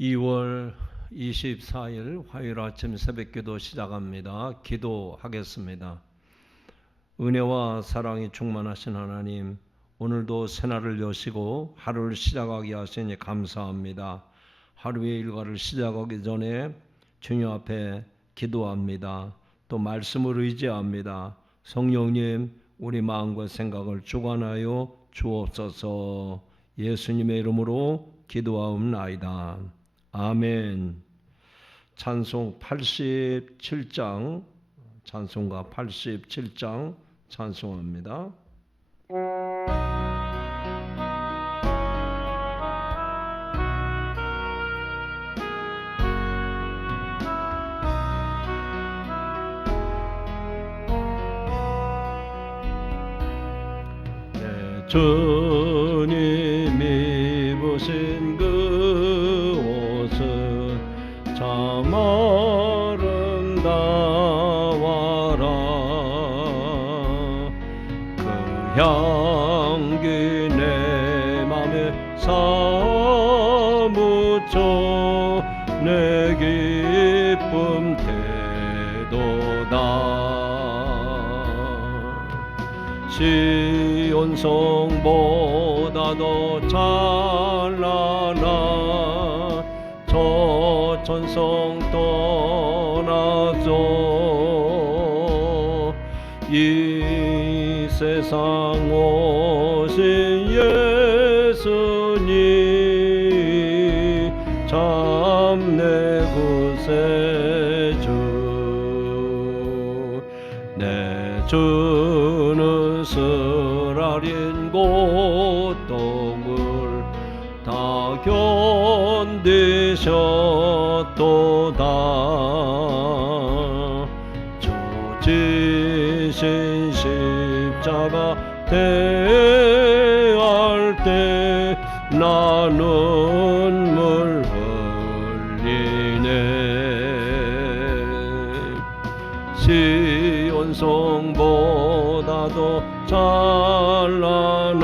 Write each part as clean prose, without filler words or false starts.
2월 24일 화요일 아침 새벽기도 시작합니다. 기도하겠습니다. 은혜와 사랑이 충만하신 하나님, 오늘도 새날을 여시고 하루를 시작하게 하시니 감사합니다. 하루의 일과를 시작하기 전에 주님 앞에 기도합니다. 또 말씀을 의지합니다. 성령님, 우리 마음과 생각을 주관하여 주옵소서. 예수님의 이름으로 기도하옵나이다. 아멘. 찬송 87장, 찬송가 87장 찬송합니다. 주님이 입으신 그 옷은 참 아름다워라. 그 향기 내 맘에 사무쳐 내 기쁨 태도다. 시온 성보다도 찬란한 저 천성 떠나서 이 세상 오신 예수님 참 내 구세주. 내 주는 쓰라린 고통을 다 견디셨도다. 주 지신 십자가 대할 때 나 눈물 흘리네. 시온 성보다도 찬란한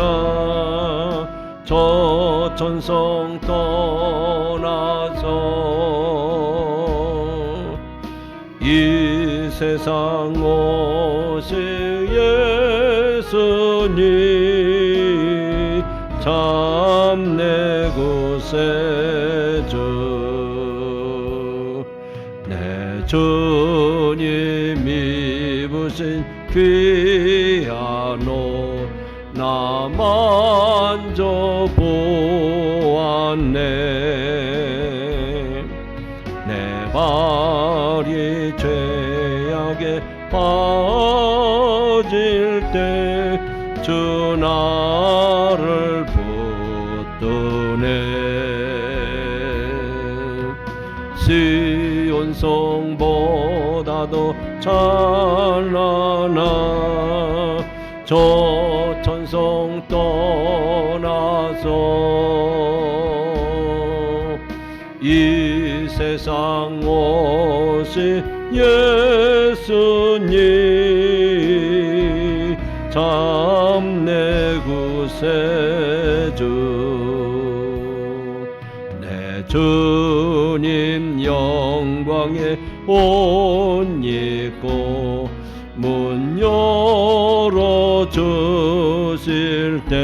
저 천성 떠나서 이 세상 오신 예수님 참 내 구세주. 내 주님 입으신 귀한 옷 나 만져보았네. 내 발이 죄악에 빠질 때 주 나를 붙드네. 시온 성보다도 찬란한 저 천성 떠나서 이 세상 오신 예수님 참 내 구세주. 내 주님 영광의 옷 입고 문 열어주실 때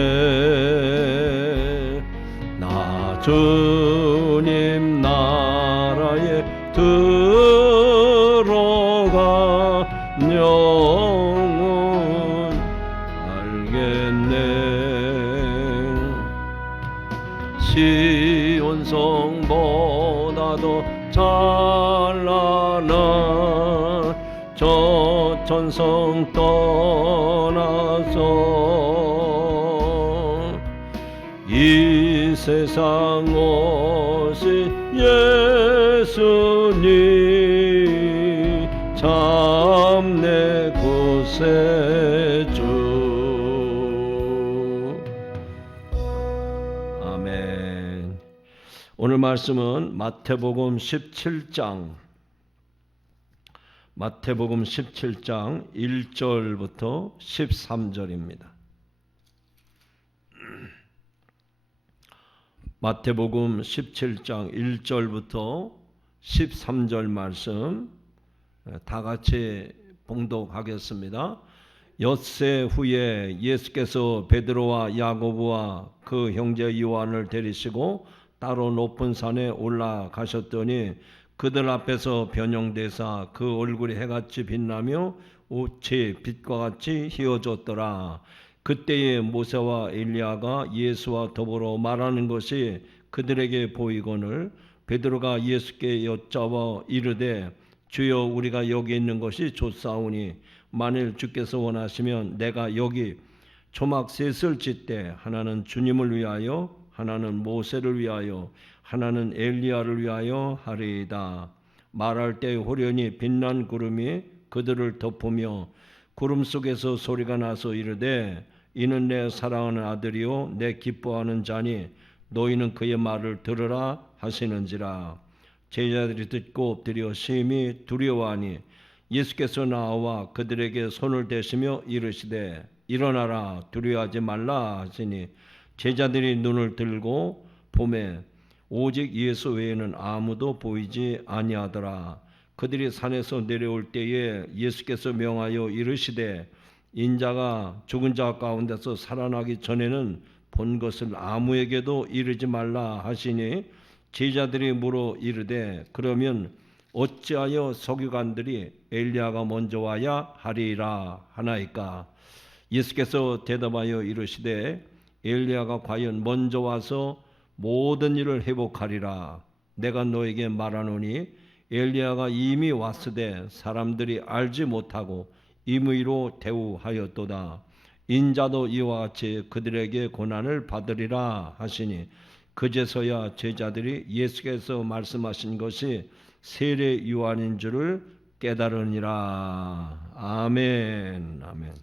나 주님 나라에 들어가 영원 알겠네. 시온 성보다도 찬란한 저 천성 떠나서 이 세상 오신 예수님 참 내 구세주. 아멘. 오늘 말씀은 마태복음 17장 1절부터 13절입니다. 마태복음 17장 1절부터 13절 말씀 다 같이 봉독하겠습니다. 엿새 후에 예수께서 베드로와 야고보와 그 형제 요한을 데리시고 따로 높은 산에 올라가셨더니 그들 앞에서 변형되사 그 얼굴이 해같이 빛나며 옷이 빛과 같이 휘어졌더라. 그때에 모세와 엘리야가 예수와 더불어 말하는 것이 그들에게 보이거늘 베드로가 예수께 여짜와 이르되 주여 우리가 여기 있는 것이 좋사오니 만일 주께서 원하시면 내가 여기 초막 셋을 짓되 하나는 주님을 위하여 하나는 모세를 위하여 하나는 엘리야를 위하여 하리이다. 말할 때 호련히 빛난 구름이 그들을 덮으며 구름 속에서 소리가 나서 이르되 이는 내 사랑하는 아들이요 내 기뻐하는 자니 너희는 그의 말을 들으라 하시는지라. 제자들이 듣고 엎드려 심히 두려워하니 예수께서 나와 그들에게 손을 대시며 이르시되 일어나라 두려워하지 말라 하시니 제자들이 눈을 들고 보매 오직 예수 외에는 아무도 보이지 아니하더라. 그들이 산에서 내려올 때에 예수께서 명하여 이르시되 인자가 죽은 자 가운데서 살아나기 전에는 본 것을 아무에게도 이르지 말라 하시니 제자들이 물어 이르되 그러면 어찌하여 서기관들이 엘리야가 먼저 와야 하리라 하나이까. 예수께서 대답하여 이르시되 엘리야가 과연 먼저 와서 모든 일을 회복하리라. 내가 너에게 말하노니 엘리야가 이미 왔으되 사람들이 알지 못하고 임의로 대우하였도다. 인자도 이와 같이 그들에게 고난을 받으리라 하시니 그제서야 제자들이 예수께서 말씀하신 것이 세례 요한인 줄을 깨달으니라. 아멘. 아멘.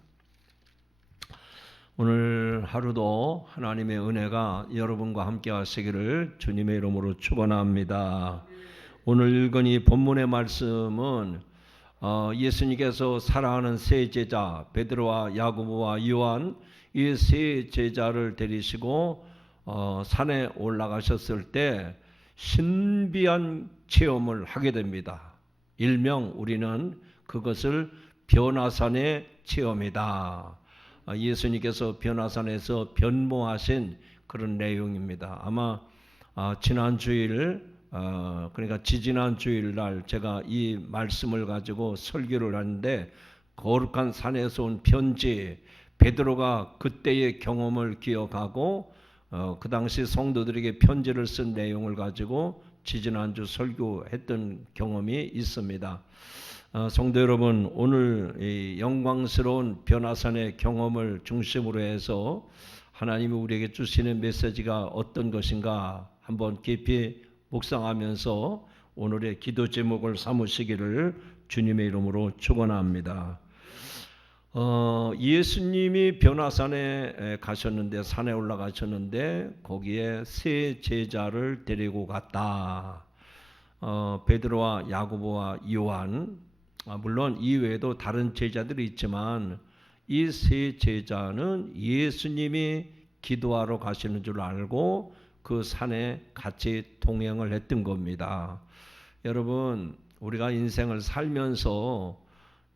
오늘 하루도 하나님의 은혜가 여러분과 함께 하시기를 주님의 이름으로 축원합니다. 오늘 읽은 이 본문의 말씀은 예수님께서 사랑하는 세 제자 베드로와 야고보와 요한 이 세 제자를 데리시고 산에 올라가셨을 때 신비한 체험을 하게 됩니다. 일명 우리는 그것을 변화산의 체험이다. 예수님께서 변화산에서 변모하신 그런 내용입니다. 아마 지난 주일 그러니까 지지난 주일날 제가 이 말씀을 가지고 설교를 하는데 거룩한 산에서 온 편지 베드로가 그때의 경험을 기억하고 그 당시 성도들에게 편지를 쓴 내용을 가지고 지지난주 설교했던 경험이 있습니다. 성도 여러분, 오늘 이 영광스러운 변화산의 경험을 중심으로 해서 하나님이 우리에게 주시는 메시지가 어떤 것인가 한번 깊이 묵상하면서 오늘의 기도 제목을 삼으시기를 주님의 이름으로 축원합니다. 예수님이 변화산에 가셨는데 산에 올라가셨는데 거기에 세 제자를 데리고 갔다. 베드로와 야고보와 요한 물론 이외에도 다른 제자들이 있지만 이 세 제자는 예수님이 기도하러 가시는 줄 알고 그 산에 같이 동행을 했던 겁니다. 여러분 우리가 인생을 살면서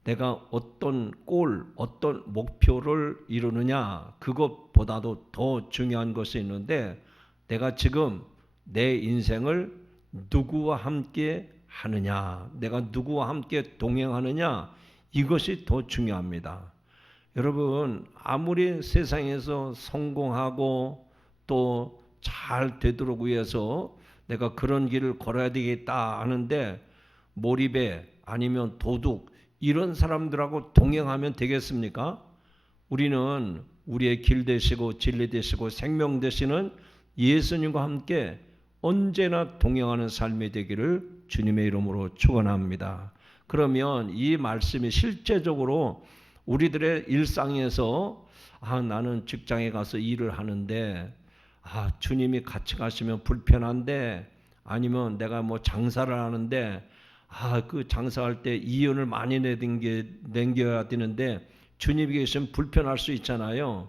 내가 어떤 어떤 목표를 이루느냐 그것보다도 더 중요한 것이 있는데 내가 지금 내 인생을 누구와 함께 하느냐 내가 누구와 함께 동행하느냐 이것이 더 중요합니다. 여러분 아무리 세상에서 성공하고 또 잘 되도록 위해서 내가 그런 길을 걸어야 되겠다 하는데 몰입에 아니면 도둑 이런 사람들하고 동행하면 되겠습니까? 우리는 우리의 길 되시고 진리 되시고 생명 되시는 예수님과 함께 언제나 동행하는 삶이 되기를 주님의 이름으로 축원합니다. 그러면 이 말씀이 실제적으로 우리들의 일상에서 나는 직장에 가서 일을 하는데 주님이 같이 가시면 불편한데 아니면 내가 뭐 장사를 하는데 그 장사할 때 이윤을 많이 남겨야 되는데 주님이 계시면 불편할 수 있잖아요.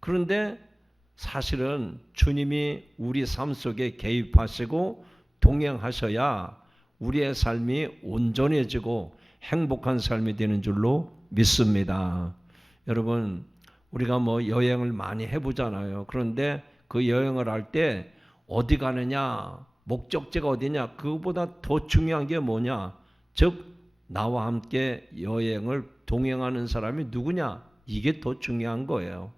그런데 사실은 주님이 우리 삶 속에 개입하시고 동행하셔야 우리의 삶이 온전해지고 행복한 삶이 되는 줄로 믿습니다. 여러분, 우리가 뭐 여행을 많이 해보잖아요. 그런데 그 여행을 할 때 어디 가느냐, 목적지가 어디냐, 그거보다 더 중요한 게 뭐냐, 즉 나와 함께 여행을 동행하는 사람이 누구냐, 이게 더 중요한 거예요.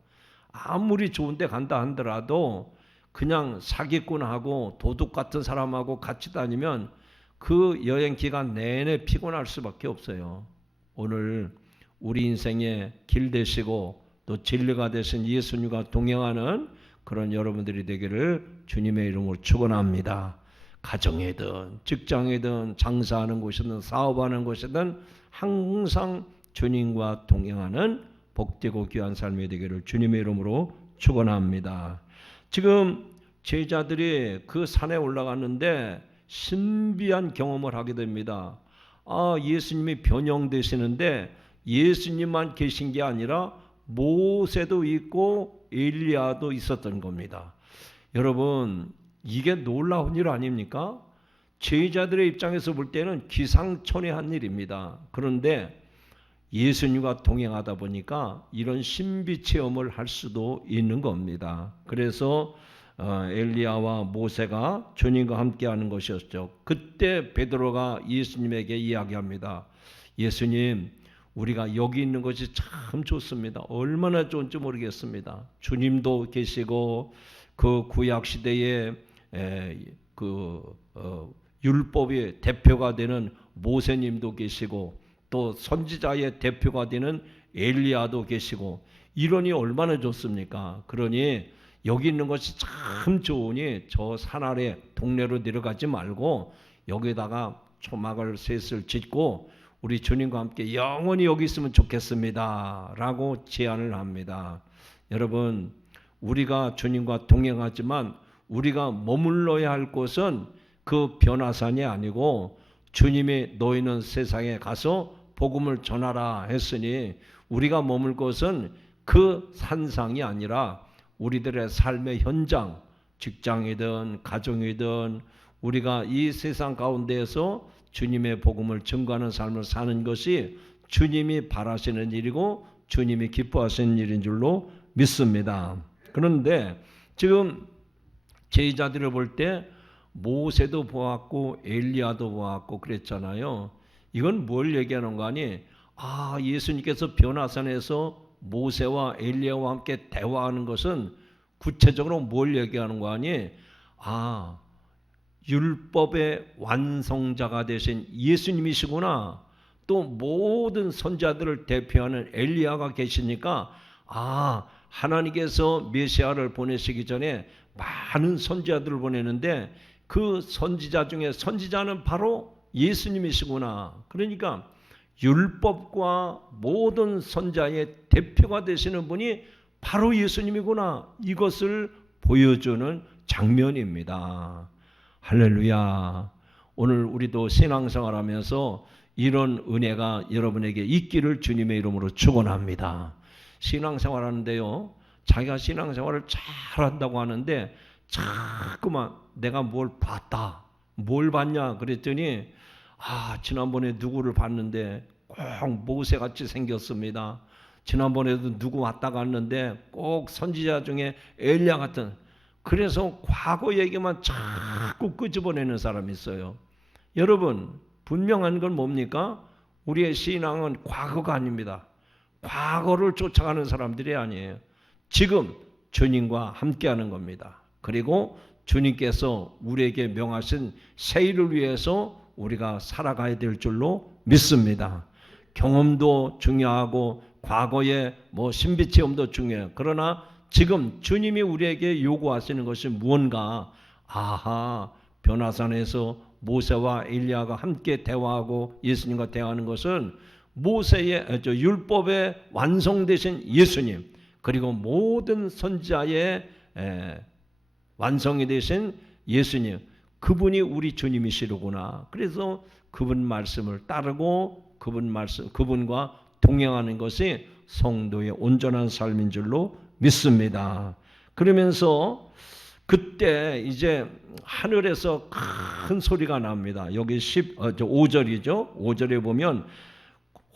아무리 좋은 데 간다 하더라도 그냥 사기꾼하고 도둑 같은 사람하고 같이 다니면 그 여행 기간 내내 피곤할 수밖에 없어요. 오늘 우리 인생의 길 되시고 또 진리가 되신 예수님과 동행하는 그런 여러분들이 되기를 주님의 이름으로 축원합니다. 가정이든 직장이든 장사하는 곳이든 사업하는 곳이든 항상 주님과 동행하는 복되고 귀한 삶이 되기를 주님의 이름으로 축원합니다. 지금 제자들이 그 산에 올라갔는데 신비한 경험을 하게 됩니다. 예수님이 변형되시는데 예수님만 계신 게 아니라 모세도 있고 엘리야도 있었던 겁니다. 여러분, 이게 놀라운 일 아닙니까? 제자들의 입장에서 볼 때는 기상천외한 일입니다. 그런데 예수님과 동행하다 보니까 이런 신비 체험을 할 수도 있는 겁니다. 그래서 엘리야와 모세가 주님과 함께하는 것이었죠. 그때 베드로가 예수님에게 이야기합니다. 예수님, 우리가 여기 있는 것이 참 좋습니다. 얼마나 좋은지 모르겠습니다. 주님도 계시고 그 구약 시대에 율법의 대표가 되는 모세님도 계시고 또 선지자의 대표가 되는 엘리야도 계시고 이러니 얼마나 좋습니까? 그러니 여기 있는 것이 참 좋으니 저 산 아래 동네로 내려가지 말고 여기다가 초막을 셋을 짓고 우리 주님과 함께 영원히 여기 있으면 좋겠습니다 라고 제안을 합니다. 여러분, 우리가 주님과 동행하지만 우리가 머물러야 할 곳은 그 변화산이 아니고 주님이 너희는 세상에 가서 복음을 전하라 했으니 우리가 머물 곳은 그 산상이 아니라 우리들의 삶의 현장, 직장이든 가정이든 우리가 이 세상 가운데에서 주님의 복음을 증거하는 삶을 사는 것이 주님이 바라시는 일이고 주님이 기뻐하시는 일인 줄로 믿습니다. 그런데 지금 제자들을 볼 때 모세도 보았고 엘리야도 보았고 그랬잖아요. 이건 뭘 얘기하는 거 아니? 예수님께서 변화산에서 모세와 엘리야와 함께 대화하는 것은 구체적으로 뭘 얘기하는 거 아니? 율법의 완성자가 되신 예수님이시구나. 또 모든 선자들을 대표하는 엘리야가 계시니까 하나님께서 메시아를 보내시기 전에 많은 선지자들을 보내는데 그 선지자 중에 선지자는 바로 예수님이시구나. 그러니까 율법과 모든 선자의 대표가 되시는 분이 바로 예수님이구나. 이것을 보여주는 장면입니다. 할렐루야. 오늘 우리도 신앙생활하면서 이런 은혜가 여러분에게 있기를 주님의 이름으로 축원합니다. 신앙생활하는데요, 자기가 신앙생활을 잘한다고 하는데 자꾸만 내가 뭘 봤다, 뭘 봤냐 그랬더니 지난번에 누구를 봤는데 꼭 모세같이 생겼습니다. 지난번에도 누구 왔다 갔는데 꼭 선지자 중에 엘리야 같은, 그래서 과거 얘기만 자꾸 끄집어내는 사람이 있어요. 여러분, 분명한 건 뭡니까? 우리의 신앙은 과거가 아닙니다. 과거를 쫓아가는 사람들이 아니에요. 지금 주님과 함께하는 겁니다. 그리고 주님께서 우리에게 명하신 새 일을 위해서 우리가 살아가야 될 줄로 믿습니다. 경험도 중요하고 과거의 신비 체험도 중요해요. 그러나 지금 주님이 우리에게 요구하시는 것이 무언가, 변화산에서 모세와 엘리야가 함께 대화하고 예수님과 대화하는 것은 모세의 율법의 완성되신 예수님, 그리고 모든 선지자의 완성이 되신 예수님, 그분이 우리 주님이시로구나. 그래서 그분 말씀을 따르고 그분과 동행하는 것이 성도의 온전한 삶인 줄로 믿습니다. 그러면서 그때 이제 하늘에서 큰 소리가 납니다. 여기 5절이죠. 5절에 보면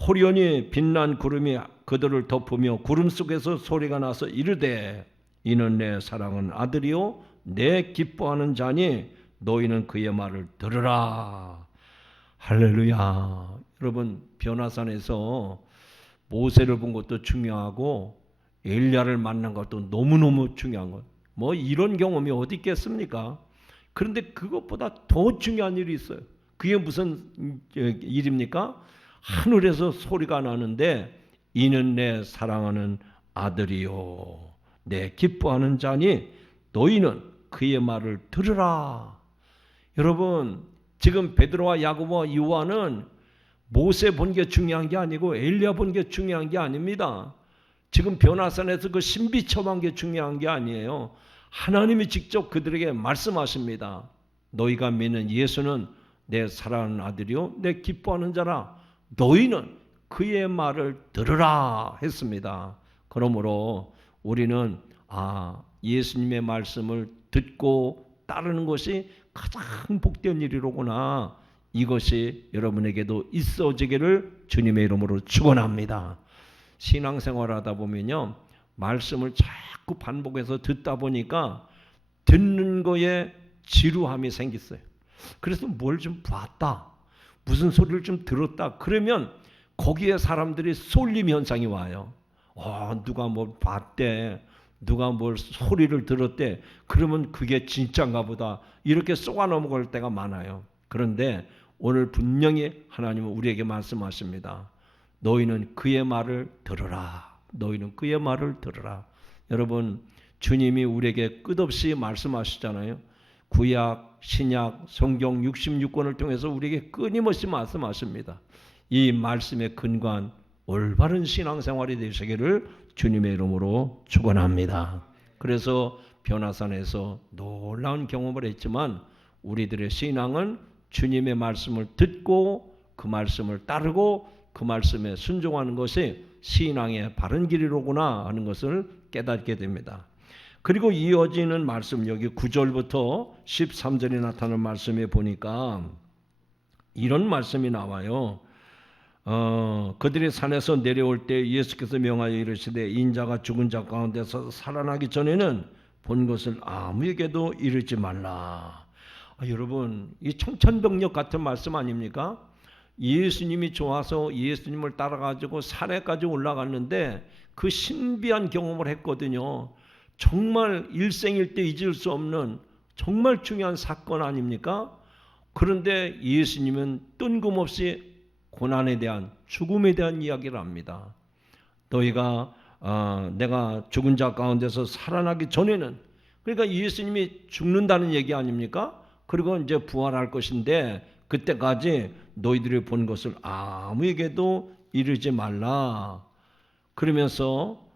호련히 빛난 구름이 그들을 덮으며 구름 속에서 소리가 나서 이르되 이는 내 사랑하는 아들이요 내 기뻐하는 자니 너희는 그의 말을 들으라. 할렐루야. 여러분, 변화산에서 모세를 본 것도 중요하고 엘리야를 만난 것도 너무너무 중요한 것. 뭐 이런 경험이 어디 있겠습니까? 그런데 그것보다 더 중요한 일이 있어요. 그게 무슨 일입니까? 하늘에서 소리가 나는데 이는 내 사랑하는 아들이요 내 기뻐하는 자니 너희는 그의 말을 들으라. 여러분, 지금 베드로와 야고보와 요한은 모세 본 게 중요한 게 아니고 엘리야 본 게 중요한 게 아닙니다. 지금 변화산에서 그 신비 체험한 게 중요한 게 아니에요. 하나님이 직접 그들에게 말씀하십니다. 너희가 믿는 예수는 내 사랑하는 아들이요 내 기뻐하는 자라. 너희는 그의 말을 들으라 했습니다. 그러므로 우리는 예수님의 말씀을 듣고 따르는 것이 가장 복된 일이로구나. 이것이 여러분에게도 있어지기를 주님의 이름으로 축원합니다. 신앙생활하다 보면요, 말씀을 자꾸 반복해서 듣다 보니까 듣는 거에 지루함이 생겼어요. 그래서 뭘 좀 봤다, 무슨 소리를 좀 들었다 그러면 거기에 사람들이 쏠림 현상이 와요. 누가 뭘 봤대, 누가 뭘 소리를 들었대, 그러면 그게 진짜인가 보다 이렇게 쏘아 넘어갈 때가 많아요. 그런데 오늘 분명히 하나님은 우리에게 말씀하십니다. 너희는 그의 말을 들으라. 너희는 그의 말을 들으라. 여러분, 주님이 우리에게 끝없이 말씀하시잖아요. 구약, 신약, 성경 66권을 통해서 우리에게 끊임없이 말씀하십니다. 이 말씀에 근거한 올바른 신앙생활이 되시기를 주님의 이름으로 축원합니다. 그래서 변화산에서 놀라운 경험을 했지만 우리들의 신앙은 주님의 말씀을 듣고 그 말씀을 따르고 그 말씀에 순종하는 것이 신앙의 바른 길이로구나 하는 것을 깨닫게 됩니다. 그리고 이어지는 말씀, 여기 9절부터 13절에 나타나는 말씀에 보니까 이런 말씀이 나와요. 그들이 산에서 내려올 때 예수께서 명하여 이르시되 인자가 죽은 자 가운데서 살아나기 전에는 본 것을 아무에게도 이르지 말라. 여러분, 이 청천벽력 같은 말씀 아닙니까? 예수님이 좋아서 예수님을 따라가지고 산에까지 올라갔는데 그 신비한 경험을 했거든요. 정말 일생일 때 잊을 수 없는 정말 중요한 사건 아닙니까? 그런데 예수님은 뜬금없이 고난에 대한, 죽음에 대한 이야기를 합니다. 너희가 내가 죽은 자 가운데서 살아나기 전에는, 그러니까 예수님이 죽는다는 얘기 아닙니까? 그리고 이제 부활할 것인데 그때까지 너희들이 본 것을 아무에게도 이르지 말라. 그러면서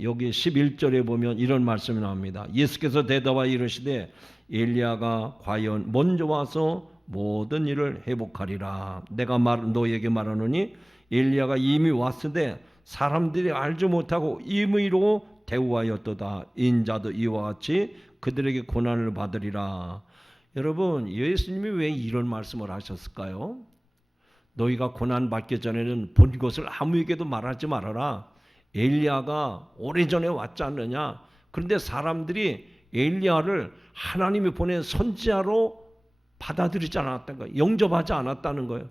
여기 11절에 보면 이런 말씀이 나옵니다. 예수께서 대답하여 이르시되 엘리야가 과연 먼저 와서 모든 일을 회복하리라. 내가 너희에게 말하노니 엘리야가 이미 왔으되 사람들이 알지 못하고 임의로 대우하였도다. 인자도 이와 같이 그들에게 고난을 받으리라. 여러분, 예수님이 왜 이런 말씀을 하셨을까요? 너희가 고난 받기 전에는 본 것을 아무에게도 말하지 말아라. 엘리야가 오래전에 왔지 않느냐. 그런데 사람들이 엘리야를 하나님이 보낸 선지자로 받아들이지 않았다는 거예요. 영접하지 않았다는 거예요.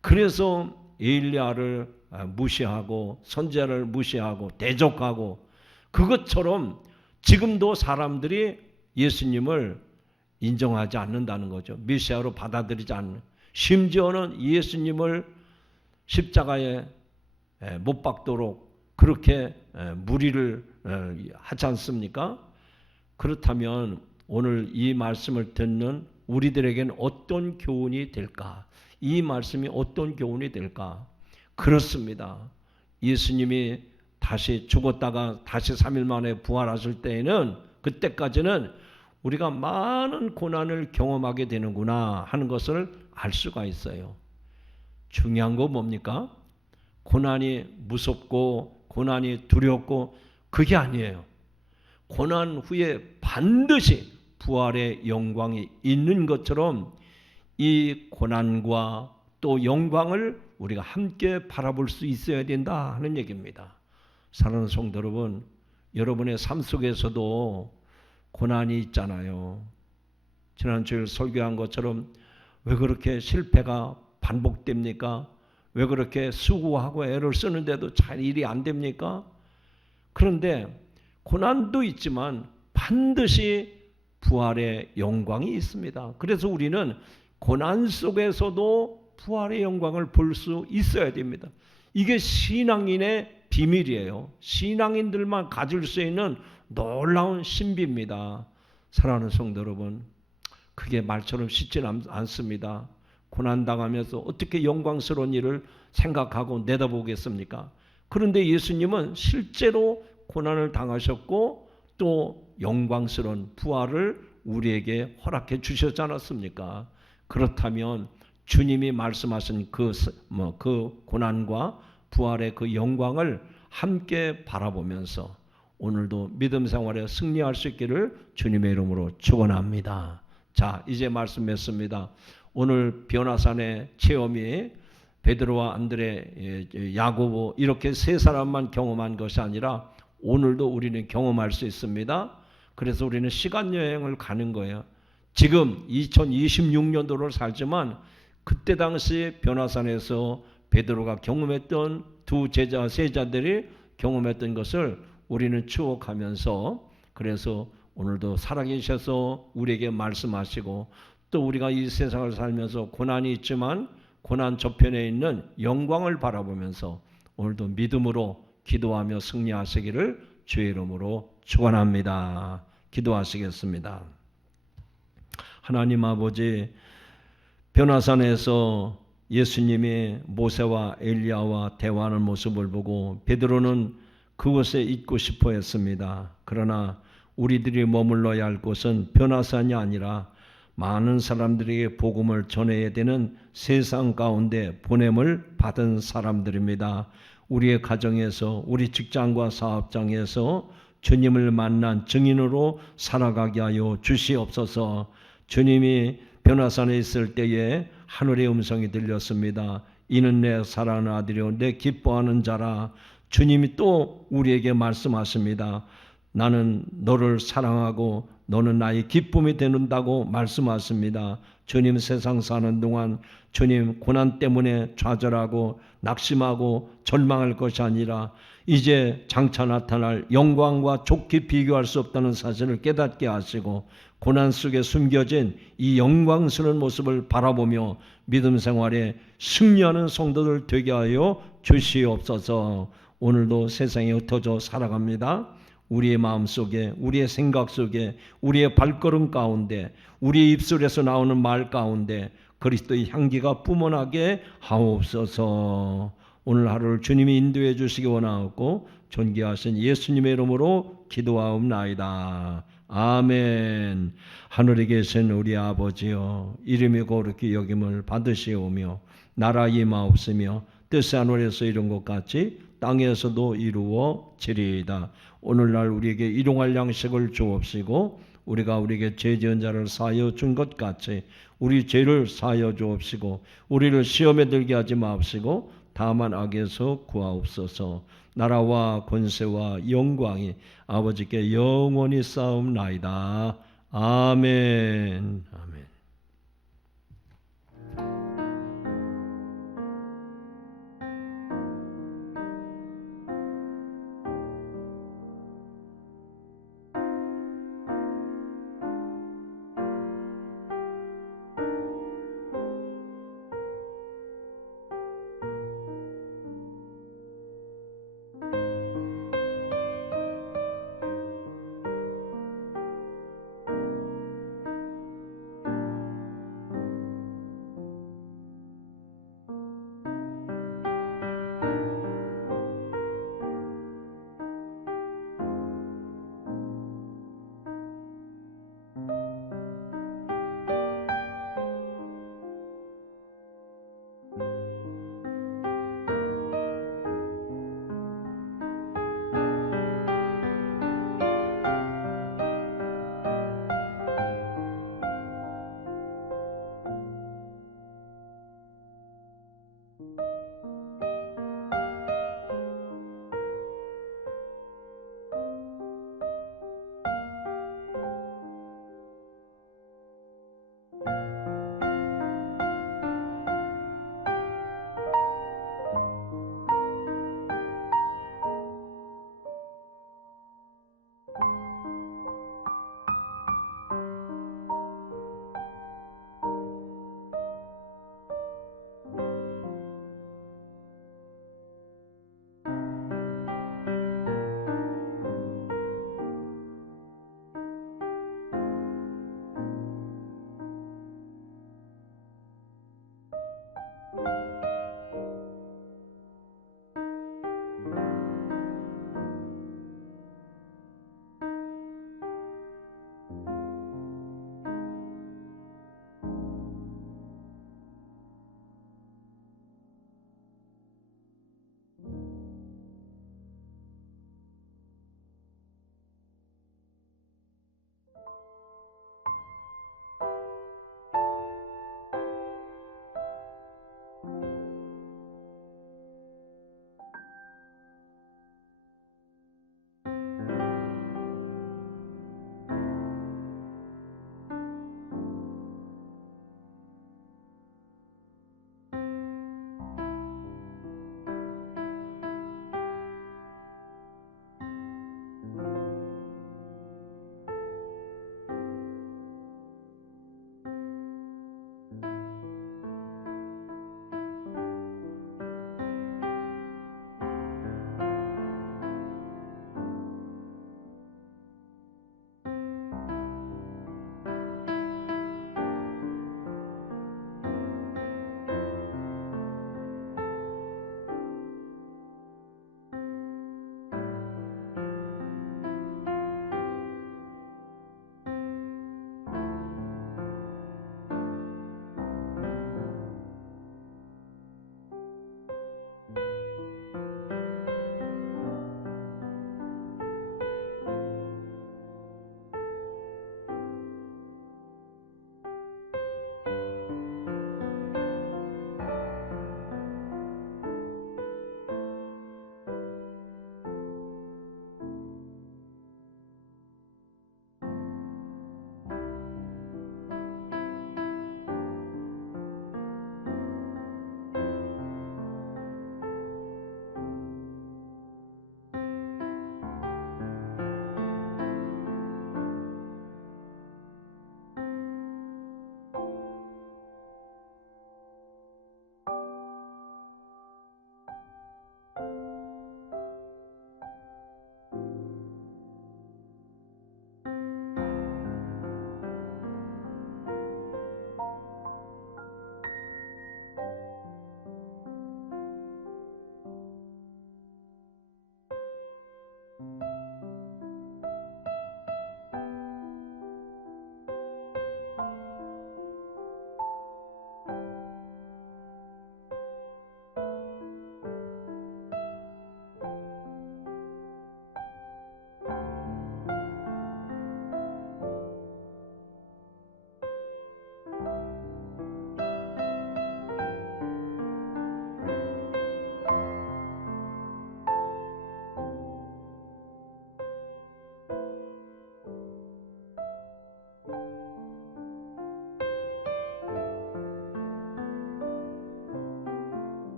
그래서 엘리야를 무시하고 선지자를 무시하고 대적하고, 그것처럼 지금도 사람들이 예수님을 인정하지 않는다는 거죠. 메시아로 받아들이지 않는. 심지어는 예수님을 십자가에 못 박도록 그렇게 무리를 하지 않습니까? 그렇다면 오늘 이 말씀을 듣는 우리들에게는 어떤 교훈이 될까? 이 말씀이 어떤 교훈이 될까? 그렇습니다. 예수님이 다시 죽었다가 다시 3일 만에 부활하실 때에는, 그때까지는 우리가 많은 고난을 경험하게 되는구나 하는 것을 알 수가 있어요. 중요한 거 뭡니까? 고난이 무섭고 고난이 두렵고 그게 아니에요. 고난 후에 반드시 부활의 영광이 있는 것처럼 이 고난과 또 영광을 우리가 함께 바라볼 수 있어야 된다 하는 얘기입니다. 사랑하는 성도 여러분, 여러분의 삶 속에서도 고난이 있잖아요. 지난 주일 설교한 것처럼 왜 그렇게 실패가 반복됩니까? 왜 그렇게 수고하고 애를 쓰는데도 잘 일이 안 됩니까? 그런데 고난도 있지만 반드시 부활의 영광이 있습니다. 그래서 우리는 고난 속에서도 부활의 영광을 볼 수 있어야 됩니다. 이게 신앙인의 비밀이에요. 신앙인들만 가질 수 있는 놀라운 신비입니다. 사랑하는 성도 여러분, 그게 말처럼 쉽지는 않습니다. 고난당하면서 어떻게 영광스러운 일을 생각하고 내다보겠습니까? 그런데 예수님은 실제로 고난을 당하셨고 또 영광스러운 부활을 우리에게 허락해 주셨지 않았습니까? 그렇다면 주님이 말씀하신 그 고난과 부활의 그 영광을 함께 바라보면서 오늘도 믿음 생활에 승리할 수 있기를 주님의 이름으로 축원합니다. 자, 이제 말씀 맺습니다. 오늘 변화산의 체험이 베드로와 안드레, 야고보 이렇게 세 사람만 경험한 것이 아니라 오늘도 우리는 경험할 수 있습니다. 그래서 우리는 시간 여행을 가는 거예요. 지금 2026년도를 살지만 그때 당시 변화산에서 베드로가 경험했던 두 제자, 세자들이 경험했던 것을 우리는 추억하면서 그래서 오늘도 살아계셔서 우리에게 말씀하시고 또 우리가 이 세상을 살면서 고난이 있지만 고난 저편에 있는 영광을 바라보면서 오늘도 믿음으로 기도하며 승리하시기를 주의 이름으로 축원합니다. 기도하시겠습니다. 하나님 아버지, 변화산에서 예수님이 모세와 엘리야와 대화하는 모습을 보고 베드로는 그곳에 있고 싶어 했습니다. 그러나 우리들이 머물러야 할 곳은 변화산이 아니라 많은 사람들에게 복음을 전해야 되는 세상 가운데 보냄을 받은 사람들입니다. 우리의 가정에서, 우리 직장과 사업장에서 주님을 만난 증인으로 살아가게 하여 주시옵소서. 주님이 변화산에 있을 때에 하늘의 음성이 들렸습니다. 이는 내 사랑하는 아들이요 내 기뻐하는 자라. 주님이 또 우리에게 말씀하십니다. 나는 너를 사랑하고 너는 나의 기쁨이 되는다고 말씀하십니다. 주님 세상 사는 동안 주님 고난 때문에 좌절하고 낙심하고 절망할 것이 아니라 이제 장차 나타날 영광과 좋게 비교할 수 없다는 사실을 깨닫게 하시고 고난 속에 숨겨진 이 영광스러운 모습을 바라보며 믿음 생활에 승리하는 성도들 되게 하여 주시옵소서. 오늘도 세상에 흩어져 살아갑니다. 우리의 마음속에, 우리의 생각 속에, 우리의 발걸음 가운데, 우리의 입술에서 나오는 말 가운데 그리스도의 향기가 뿜어나게 하옵소서. 오늘 하루를 주님이 인도해 주시기 원하옵고 존귀하신 예수님의 이름으로 기도하옵나이다. 아멘. 하늘에 계신 우리 아버지여, 이름이 거룩히 여김을 받으시오며 나라 임하옵시며 뜻이 하늘에서 이룬 것 같이 땅에서도 이루어지리이다. 오늘날 우리에게 일용할 양식을 주옵시고 우리가 우리에게 죄 지은 자를 사하여 준 것 같이 우리 죄를 사하여 주옵시고 우리를 시험에 들게 하지 마옵시고 다만 악에서 구하옵소서. 나라와 권세와 영광이 아버지께 영원히 쌓옵나이다. 아멘. 아멘.